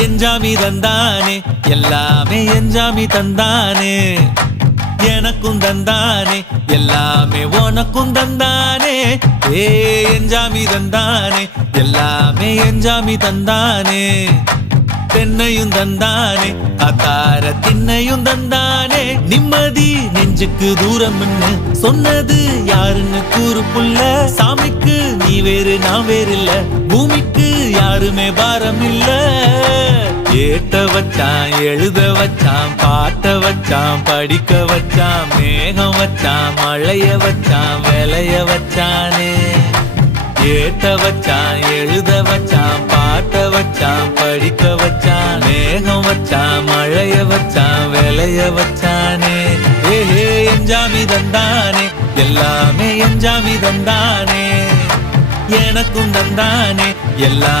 எஞ்சாமி தந்தானே எல்லாமே எஞ்சாமி தந்தானே எனக்கும் தந்தானே எல்லாமே உனக்கும் தந்தானே ஏ எஞ்சாமி தந்தானே எல்லாமே எஞ்சாமி தந்தானே தென்னையும் தந்தானே அத்தார திண்ணையும் தந்தானே நிம்மதி நெஞ்சுக்கு தூரம் சொன்னது யாருன்னு கூறு புள்ள சாமிக்கு நீ வேறு நான் வேறு இல்ல பூமிக்கு யாருமே பாரம் இல்ல ஏட்ட வச்சான் எழுத வச்சான் பாட்ட வச்சான் படிக்க வச்சான் மேகம் வச்சான் மழைய வச்சான் விளைய வச்சானே ஏட்ட வச்சான் எழுத வச்சான் பாட்ட வச்சான் படிக்க வச்சான் மேகம் வச்சான் மழைய வச்சான் விளைய வச்சானே ஏஹே எஞ்சாமி தந்தானே எல்லாமே எஞ்சாமி தந்தானே எனக்கும் தந்தானே எல்லாம்